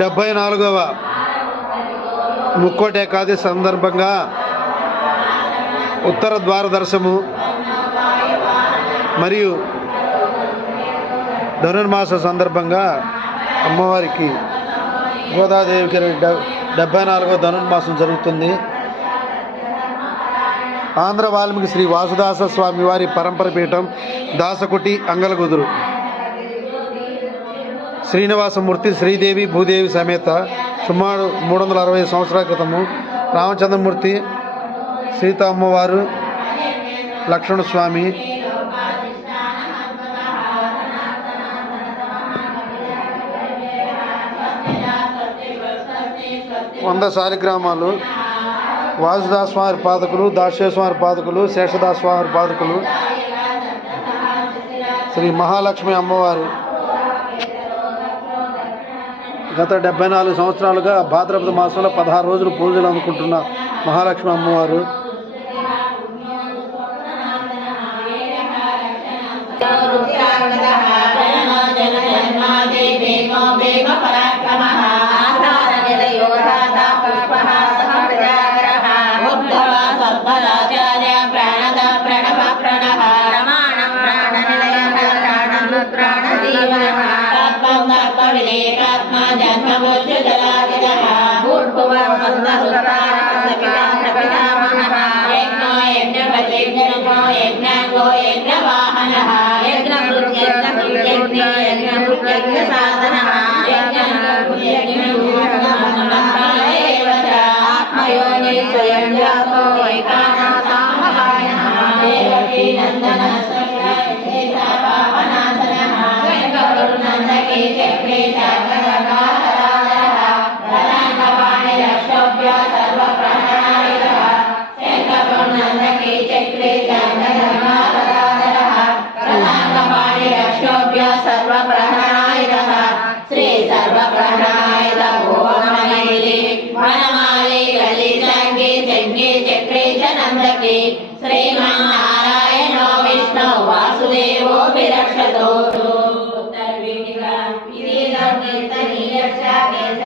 74వ ముక్కోటి ఏకాదశి సందర్భంగా ఉత్తర ద్వార దర్శనము మరియు ధనుర్మాస సందర్భంగా అమ్మవారికి గోదాదేవికి 74వ ధనుర్మాసం జరుగుతుంది. ఆంధ్ర వాల్మీకి శ్రీ వాసుదాస స్వామి వారి పరంపర పీఠం దాసకుటి అంగలగుదురు శ్రీనివాసమూర్తి శ్రీదేవి భూదేవి సమేత సుమారు 360 సంవత్సరాల క్రితము రామచంద్రమూర్తి సీత అమ్మవారు లక్ష్మణస్వామి వంద శాలిగ్రామాలు వాసుదాస్ స్వామి పాదకులు దాశేశ్వరి పాదకులు శేషదాస్ స్వామి పాదకులు శ్రీ మహాలక్ష్మి అమ్మవారు గత 74 సంవత్సరాలుగా భాద్రపద మాసంలో 16 రోజులు పూజలు అందుకుంటున్న మహాలక్ష్మి అమ్మవారు सर्व